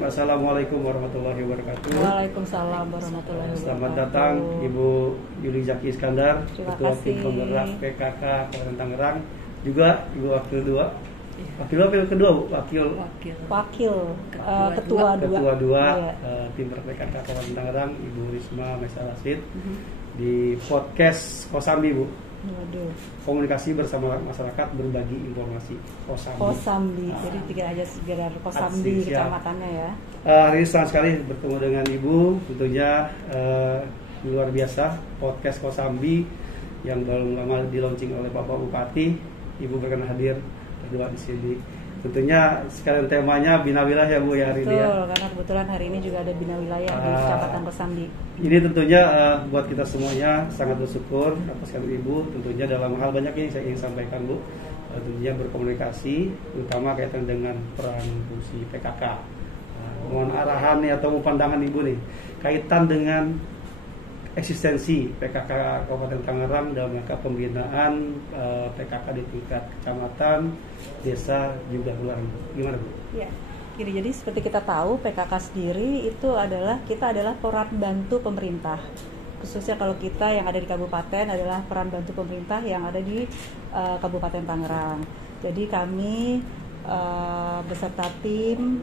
Bismillahirrahmanirrahim. Assalamualaikum warahmatullahi wabarakatuh. Waalaikumsalam warahmatullahi wabarakatuh. Selamat datang Ibu Yuli Zaki Iskandar, Terima Ketua kasih. Tim Penggerak PKK Kabupaten Tangerang. Juga Ibu Wakil 2. Wakil kedua, Bu? Wakil Ketua 2 Iya. Tim PKK Kabupaten Tangerang, Ibu Risma Mesalasid. Di podcast Kosambi, Bu. Waduh. Komunikasi bersama masyarakat, berbagi informasi. Kosambi. Jadi tiga aja sekedar Kosambi Asik, siap. kecamatannya ya. Hari ini senang sekali bertemu dengan Ibu. Tentunya luar biasa podcast Kosambi yang baru lama di launching oleh Bapak Bupati. Ibu berkenan hadir berdua di sini. Tentunya sekalian temanya Bina Wilayah ya Bu ya hari ini ya. Betul, karena kebetulan hari ini juga ada Bina Wilayah di Kecamatan Kosambi. Ini tentunya buat kita semuanya sangat bersyukur atas kehadiran Ibu. Tentunya dalam hal banyak yang saya ingin sampaikan Bu. Tentunya berkomunikasi, terutama kaitan dengan peran fungsi PKK. Mohon arahan nih atau pandangan Ibu nih kaitan dengan eksistensi PKK Kabupaten Tangerang dalam rangka pembinaan PKK di tingkat kecamatan, desa juga kelurahan. Gimana Bu? Ya. Gini, jadi seperti kita tahu PKK sendiri itu adalah kita adalah peran bantu pemerintah. Khususnya kalau kita yang ada di kabupaten adalah peran bantu pemerintah yang ada di Kabupaten Tangerang. Jadi kami beserta tim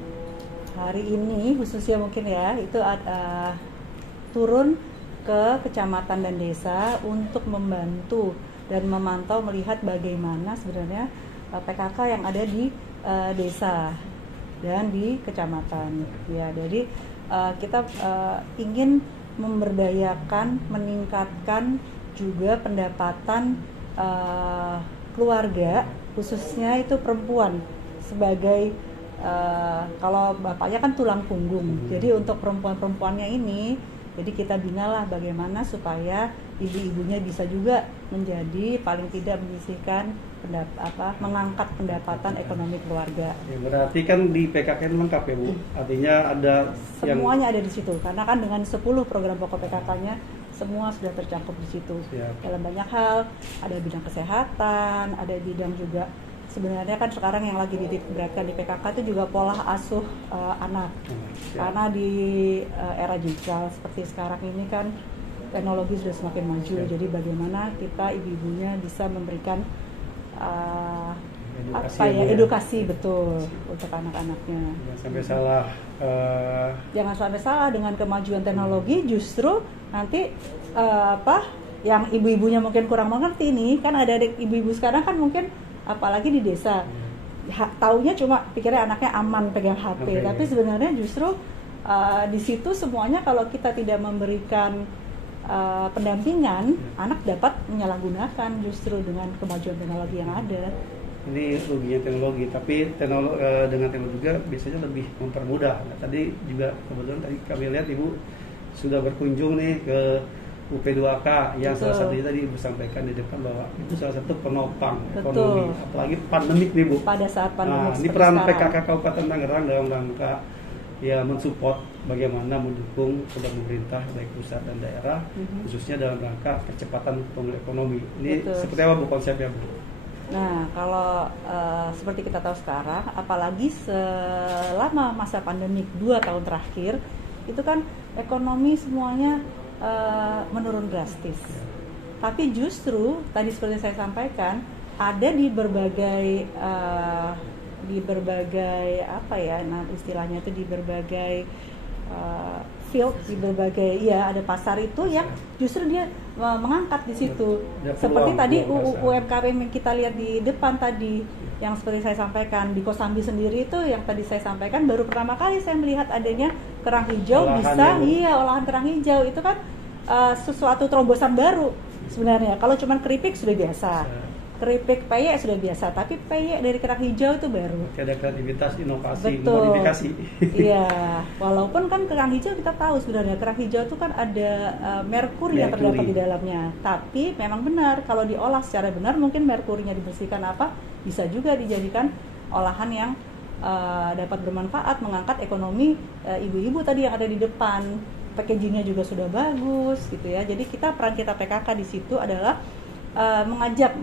hari ini khususnya mungkin ya itu turun ke kecamatan dan desa untuk membantu dan memantau melihat bagaimana sebenarnya PKK yang ada di desa dan di kecamatan. Ya, jadi kita ingin memberdayakan, meningkatkan juga pendapatan keluarga, khususnya itu perempuan sebagai kalau bapaknya kan tulang punggung. Jadi untuk perempuan-perempuannya ini, jadi kita binalah bagaimana supaya ibu-ibunya bisa juga menjadi paling tidak menyisihkan mengangkat pendapatan ekonomi keluarga. Ya, berarti kan di PKK itu lengkap ya Bu. Artinya ada semuanya ada di situ. Karena kan dengan 10 program pokok PKK-nya semua sudah tercakup di situ. Siap. Dalam banyak hal, ada bidang kesehatan, ada bidang juga sebenarnya kan sekarang yang lagi dititikberatkan di PKK itu juga pola asuh anak. Karena di era digital seperti sekarang ini kan teknologi sudah semakin maju. Jadi bagaimana kita ibu-ibunya bisa memberikan edukasi betul untuk anak-anaknya. Jangan sampai salah dengan kemajuan teknologi, justru nanti yang ibu-ibunya mungkin kurang mengerti nih, kan ada ibu-ibu sekarang kan mungkin apalagi di desa taunya cuma pikirnya anaknya aman pegang HP, tapi sebenarnya justru di situ semuanya kalau kita tidak memberikan pendampingan, anak dapat menyalahgunakan justru dengan kemajuan teknologi yang ada. Ini ruginya teknologi, tapi dengan teknologi juga biasanya lebih mempermudah. Nah, tadi juga kebetulan tadi kami lihat Ibu sudah berkunjung nih ke UP2K yang salah satunya tadi Ibu sampaikan di depan bahwa itu salah satu penopang ekonomi, apalagi pandemik nih Bu. Pada saat pandemik. Nah, ini peran PKK Kabupaten Tangerang dalam rangka ya mensupport bagaimana mendukung kepada pemerintah baik pusat dan daerah, khususnya dalam rangka percepatan pemulihan ekonomi. Ini seperti apa Bu konsepnya Bu? Nah, kalau seperti kita tahu sekarang, apalagi selama masa pandemik 2 tahun terakhir, itu kan ekonomi semuanya menurun drastis. Tapi justru tadi seperti saya sampaikan, ada di berbagai istilahnya itu di berbagai field, di berbagai ada pasar itu yang justru dia mengangkat di situ. Seperti tadi UMKM yang kita lihat di depan tadi, yang seperti saya sampaikan di Kosambi sendiri itu yang tadi saya sampaikan baru pertama kali saya melihat adanya kerang hijau olahan kerang hijau itu kan sesuatu terobosan baru sebenarnya. Kalau cuma keripik sudah biasa. Keripik peyek sudah biasa, tapi peyek dari kerang hijau itu baru. Ada kreativitas, inovasi, modifikasi. Iya, walaupun kan kerang hijau kita tahu sebenarnya kerang hijau itu kan ada merkuri yang terdapat di dalamnya. Tapi memang benar kalau diolah secara benar mungkin merkurinya dibersihkan bisa juga dijadikan olahan yang dapat bermanfaat mengangkat ekonomi ibu-ibu tadi yang ada di depan. Packagingnya juga sudah bagus gitu ya. Jadi peran kita PKK di situ adalah mengajak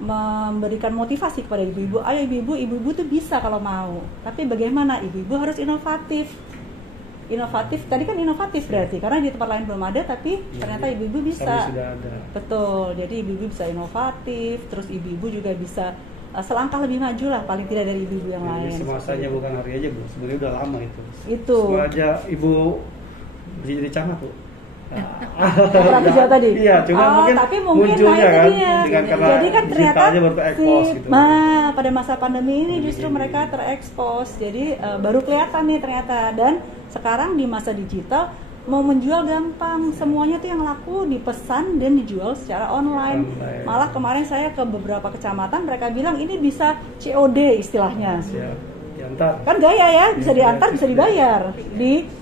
memberikan motivasi kepada ibu-ibu, ayo ibu-ibu tuh bisa kalau mau. Tapi bagaimana? Ibu-ibu harus inovatif. Tadi kan inovatif berarti karena di tempat lain belum ada, tapi ternyata ibu-ibu bisa. Sudah ada. Betul. Jadi ibu-ibu bisa inovatif, terus ibu-ibu juga bisa selangkah lebih maju lah, paling tidak dari ibu-ibu yang lain. Semasanya bukan hari aja Bu, sebenarnya udah lama itu. Itu. Sengaja ibu jadi camat Bu. Pernah kerja tadi. Iya, cuma tapi mungkin munculnya kan dia. dengan karena jadi kan ternyata baru terekspos gitu. Pada masa pandemi ini justru mereka terekspos. Jadi baru kelihatan nih ternyata. Dan sekarang di masa digital mau menjual gampang, semuanya tuh yang laku dipesan dan dijual secara online. Malah kemarin saya ke beberapa kecamatan, mereka bilang ini bisa COD istilahnya. Diantar. Kan gaya ya, bisa diantar, bisa dibayar di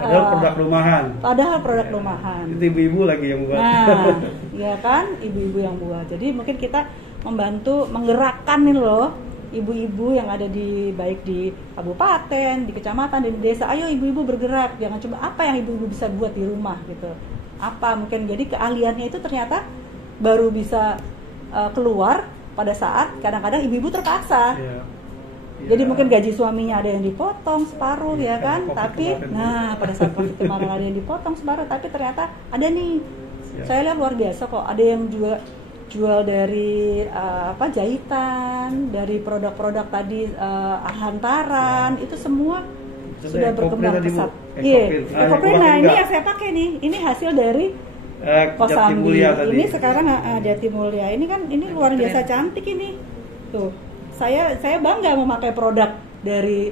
Padahal produk rumahan. Itu ibu-ibu lagi yang buat. Nah, ya kan, ibu-ibu yang buat. Jadi mungkin kita membantu menggerakkan nih loh ibu-ibu yang ada baik di kabupaten, di kecamatan, di desa. Ayo ibu-ibu bergerak. Jangan coba apa yang ibu-ibu bisa buat di rumah gitu. Apa mungkin jadi keahliannya itu ternyata baru bisa keluar pada saat kadang-kadang ibu-ibu terpaksa. Jadi mungkin gaji suaminya ada yang dipotong separuh ya kan, tapi pada saat COVID kemarin ada yang dipotong separuh, tapi ternyata ada nih. Saya lihat luar biasa kok, ada yang juga jual dari jahitan, dari produk-produk tadi hantaran, itu semua sudah berkembang pesat. Iya, Ekoprint. Nah, ini yang saya pakai nih, ini hasil dari Kosambi. Ini sekarang Jatimulya. Ini kan ini luar biasa cantik ini. Tuh. Saya bangga memakai produk dari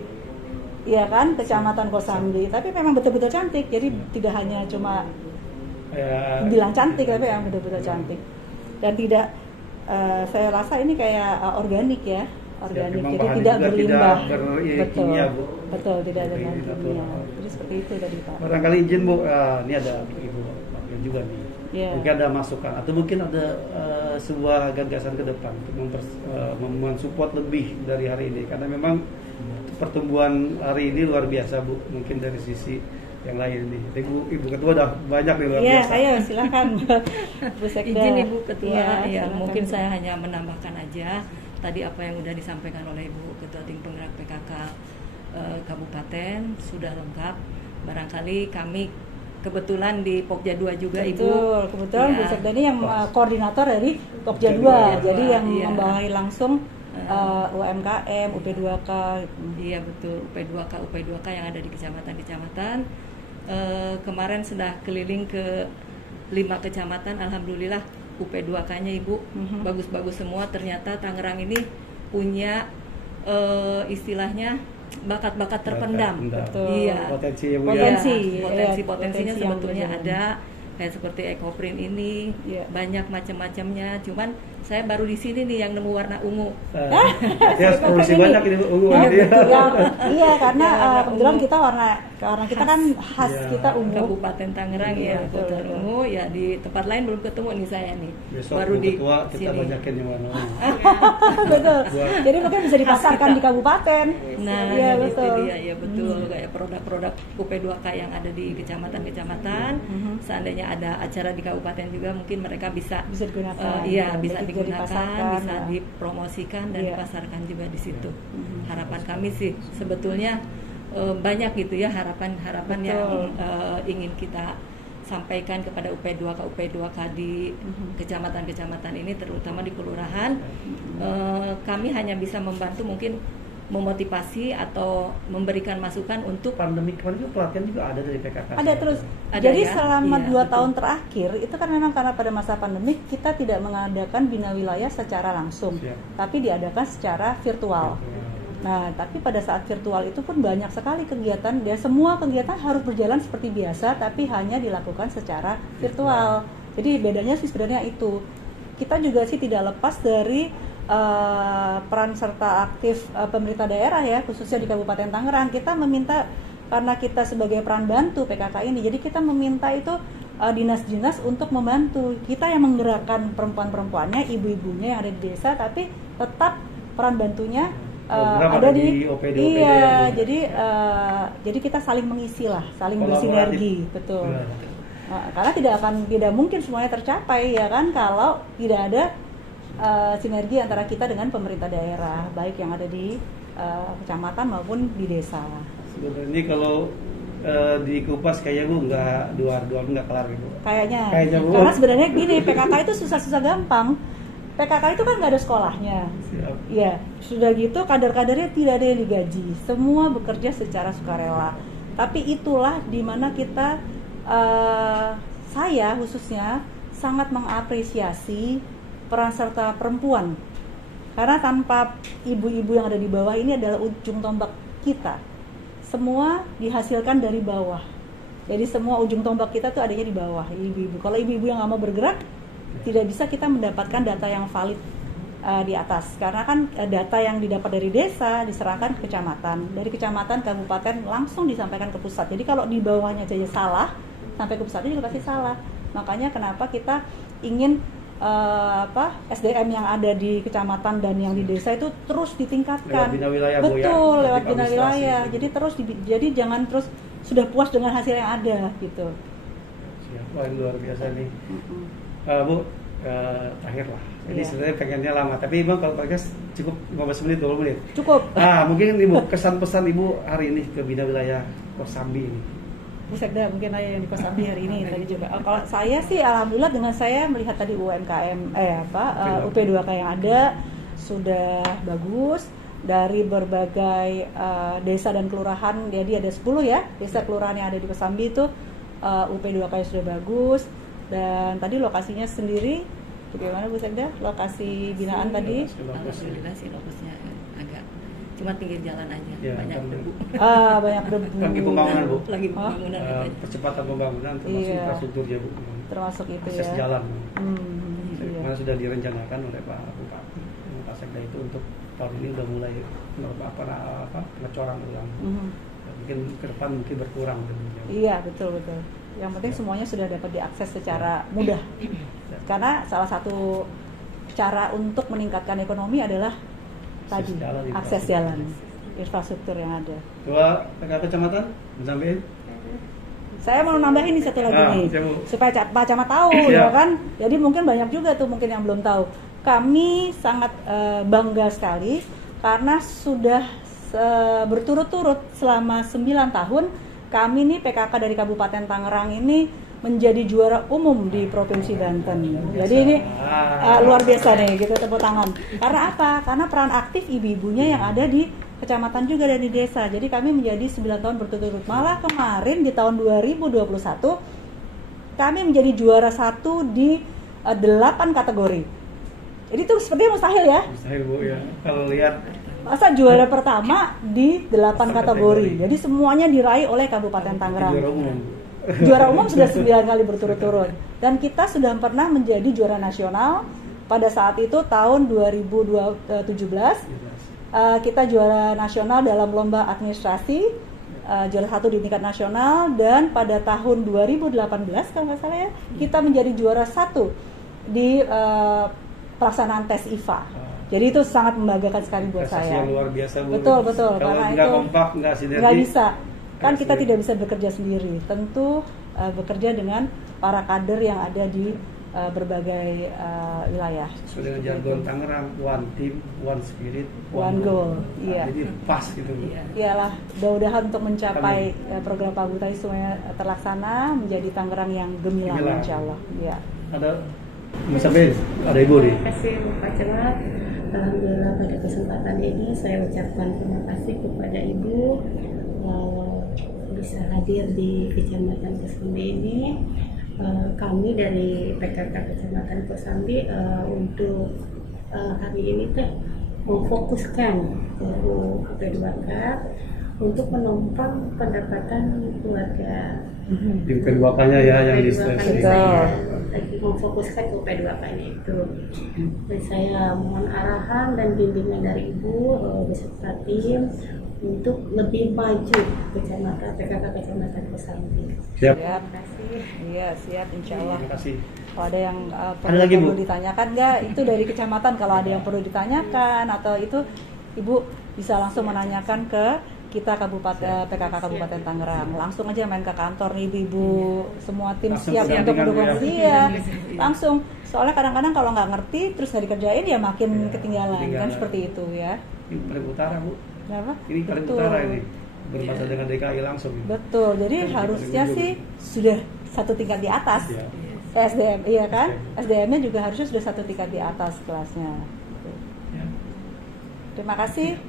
Kecamatan Kosambi, tapi memang betul-betul cantik. Jadi tidak hanya cuma bilang cantik, tapi yang betul-betul cantik. Dan tidak saya rasa ini kayak organik ya, organik. Jadi tidak berlimbah. Betul, tidak ada kimia. Jadi seperti itu tadi Pak. Barangkali izin Bu, ini ada Ibu Pak juga nih. Mungkin ada masukan atau mungkin ada sebuah gagasan ke depan untuk mensupport lebih dari hari ini, karena memang pertumbuhan hari ini luar biasa Bu, mungkin dari sisi yang lain nih. Ibu Ketua udah banyak nih luar biasa. Ayo silakan Bu Sekda. Izin Ibu Ketua, mungkin saya hanya menambahkan aja tadi apa yang sudah disampaikan oleh Ibu Ketua Tim Penggerak PKK Kabupaten sudah lengkap. Barangkali kami kebetulan di Pokja 2 juga Betul, Ibu. Kebetulan Bu Sekda ini yang koordinator dari Pokja 2. Jadi yang membawahi langsung UMKM, UP2K. Iya betul, UP2K yang ada di kecamatan-kecamatan. Kemarin sudah keliling ke 5 kecamatan, alhamdulillah UP2K-nya Ibu bagus-bagus semua. Ternyata Tangerang ini punya istilahnya bakat-bakat terpendam. Iya. Potensinya sebetulnya ada, kayak seperti Ekoprint ini banyak macam-macamnya. Cuman saya baru di sini nih yang nemu warna ungu. Ya, produksi banyak ini ungu ini. Iya, karena kebetulan kita karena kita kan khas kita ungu. Kabupaten Tangerang kota ungu ya, di tempat lain belum ketemu nih saya nih. Besok baru di Ketua kita banyakin yang warna ungu. Betul. Jadi mungkin bisa dipasarkan di kabupaten. Nah, ya, betul. Ya betul, kayak produk-produk UP2K yang ada di kecamatan-kecamatan. Seandainya ada acara di kabupaten juga mungkin mereka bisa digunakan. Bisa digunakan, bisa dipromosikan dan dipasarkan juga di situ. Harapan kami sih sebetulnya banyak gitu ya, harapan-harapan yang ingin kita sampaikan kepada UP2K di kecamatan-kecamatan ini, terutama di kelurahan. Kami hanya bisa membantu mungkin memotivasi atau memberikan masukan untuk pandemi kemarin itu pelatihan juga ada dari PKK. Ada terus. Jadi selama 2 tahun terakhir itu kan memang karena pada masa pandemi kita tidak mengadakan bina wilayah secara langsung, tapi diadakan secara virtual. Nah, tapi pada saat virtual itu pun banyak sekali kegiatan, dan semua kegiatan harus berjalan seperti biasa, tapi hanya dilakukan secara virtual. Jadi bedanya sih sebenarnya itu. Kita juga sih tidak lepas dari peran serta aktif pemerintah daerah ya, khususnya di Kabupaten Tangerang. Kita meminta, karena kita sebagai peran bantu PKK ini, jadi kita meminta itu dinas-dinas untuk membantu kita yang menggerakkan perempuan-perempuannya, ibu-ibunya yang ada di desa, tapi tetap peran bantunya ada di OPD. Iya, jadi kita saling mengisi lah, saling bersinergi, betul. Karena tidak mungkin semuanya tercapai ya kan kalau tidak ada sinergi antara kita dengan pemerintah daerah, baik yang ada di kecamatan maupun di desa. Sebenarnya kalau dikupas kayaknya Bu nggak dua nggak kelar gitu. Kayaknya Bu. Karena sebenarnya gini, PKK itu susah-susah gampang. PKK itu kan nggak ada sekolahnya. Iya, sudah gitu kader-kadernya tidak ada yang digaji, semua bekerja secara sukarela. Tapi itulah dimana kita, saya khususnya sangat mengapresiasi peran serta perempuan. Karena tanpa ibu-ibu yang ada di bawah ini adalah ujung tombak kita. Semua dihasilkan dari bawah. Jadi semua ujung tombak kita tuh adanya di bawah, ibu-ibu. Kalau ibu-ibu yang nggak mau bergerak, tidak bisa kita mendapatkan data yang valid di atas. Karena kan data yang didapat dari desa diserahkan ke kecamatan, dari kecamatan kabupaten langsung disampaikan ke pusat. Jadi kalau di bawahnya saja salah, sampai ke pusatnya juga pasti salah. Makanya kenapa kita ingin SDM yang ada di kecamatan dan yang di desa itu terus ditingkatkan. Lewat bina wilayah, betul, Bu, ya? lewat bina wilayah. Jadi terus jadi jangan terus sudah puas dengan hasil yang ada gitu. Siap, wah luar biasa nih. Bu, terakhir lah. Ini sebenarnya pengennya lama, tapi Bang kalau podcast cukup 15 menit, 20 menit. Cukup. Mungkin Ibu kesan-pesan Ibu hari ini ke bina wilayah Kosambi ini. Bu Sekda mungkin aja yang di Kosambi hari ini tadi juga. Kalau saya sih alhamdulillah dengan saya melihat tadi UMKM UP2K yang ada sudah bagus dari berbagai desa dan kelurahan. Jadi ada 10 ya desa kelurahan yang ada di Kosambi itu UP2K sudah bagus. Dan tadi lokasinya sendiri bagaimana Bu Sekda? Lokasi binaan tadi? Alhamdulillah sih lokasinya agak cuma pinggir jalan aja, ya, banyak debu. Banyak debu. Lagi pembangunan Bu. Lagi pembangunan. Percepatan pembangunan termasuk infrastrukturnya Bu. Termasuk itu akses ya. jalan. Iya. Karena sudah direncanakan oleh Pak Bupati, Pak Sekda itu untuk tahun ini udah mulai pengecoran ulang. Mungkin ke depan mungkin berkurang. Iya betul. Yang penting semuanya sudah dapat diakses secara mudah. Karena salah satu cara untuk meningkatkan ekonomi adalah tadi akses jalan, infrastruktur yang ada. Dua kecamatan disampaikan. Saya mau nambahin nih satu lagi nih, supaya Pak Camat tahu ya kan. Jadi mungkin banyak juga tuh mungkin yang belum tahu. Kami sangat bangga sekali karena sudah berturut-turut selama 9 tahun kami nih PKK dari Kabupaten Tangerang ini menjadi juara umum di Provinsi Banten. Jadi ini luar biasa nih, gitu tepuk tangan. Karena apa? Karena peran aktif ibu-ibunya yang ada di kecamatan juga dan di desa. Jadi kami menjadi 9 tahun berturut-turut. Malah kemarin di tahun 2021 kami menjadi juara 1 di 8 kategori. Jadi itu sepertinya mustahil ya? Mustahil Bu ya. Kalau lihat masa juara pertama di 8 kategori. Jadi semuanya diraih oleh Kabupaten Tangerang. Juara umum sudah 9 kali berturut-turut. Dan kita sudah pernah menjadi juara nasional pada saat itu tahun 2017. Kita juara nasional dalam lomba administrasi, juara 1 di tingkat nasional. Dan pada tahun 2018 kalau nggak salah ya, kita menjadi juara 1 di pelaksanaan tes IVA. Jadi itu sangat membanggakan sekali buat saya. Yang luar biasa Bu. Betul. Kalau Karena nggak itu kompak, nggak sinergi, nggak bisa. Kan kita tidak bisa bekerja sendiri. Tentu bekerja dengan para kader yang ada di berbagai wilayah. Sudah dengan jargon Tangerang, one team, one spirit, one goal. Iya. Jadi pas gitu. Iyalah, mudah-mudahan untuk mencapai program Pak Bupati semuanya terlaksana menjadi Tangerang yang gemilang, insya Allah. Iya. Ada sampai ada Ibu nih. Terima kasih Pak Camat. Alhamdulillah pada kesempatan ini saya ucapkan terima kasih kepada Ibu bisa hadir di Kecamatan Kosambi ini. Kami dari PKK Kecamatan Kosambi untuk hari ini memfokuskan UP2K untuk menopang pendapatan keluarga. Di UP2K-nya ya yang di memfokuskan ke UP2K-nya itu. Dan saya mohon arahan dan bimbingan dari Ibu beserta tim untuk lebih maju kecamatan PKK Kecamatan Kosambi. Siap. Terima kasih. Iya, siap insya Allah. Terima kasih. Kalau ada yang perlu ditanyakan nggak, itu dari kecamatan. Kalau ada yang perlu ditanyakan atau itu Ibu bisa langsung menanyakan ke kita Kabupaten PKK Kabupaten Tangerang. Langsung aja main ke kantor nih ibu-ibu, semua tim siap untuk mendukung dia. Langsung, soalnya kadang-kadang kalau nggak ngerti terus nggak dikerjain ya makin ketinggalan kan, seperti itu ya. Ini paling utara Bu. Kenapa? Ini paling utara ini bermasalah dengan DKI langsung. Betul, jadi harusnya sih sudah satu tingkat di atas. SDM, iya kan? SDM-nya juga harusnya sudah satu tingkat di atas kelasnya. Terima kasih.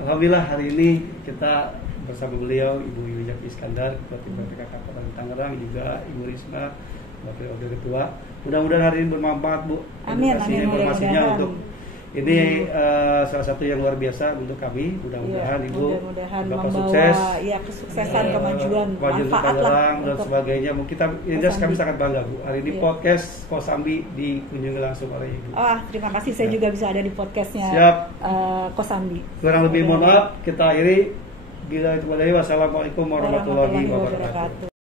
Alhamdulillah hari ini kita bersama beliau Ibu Yulia Iskandar, Ketua Tim PKK Kabupaten Tangerang, juga Ibu Risma, Wakil Ketua. Mudah-mudahan hari ini bermanfaat Bu. Amin. Informasinya untuk ini salah satu yang luar biasa untuk kami. Mudah-mudahan Ibu Bapak sukses, kesuksesan, kemajuan manfaat lah dan sebagainya. Kita kami sangat bangga Bu. Hari ini podcast Kosambi dikunjungi langsung oleh Ibu. Terima kasih, saya juga bisa ada di podcastnya Kosambi. Kurang lebih mohon maaf, kita akhiri. Bila itu, wassalamualaikum warahmatullahi wabarakatuh.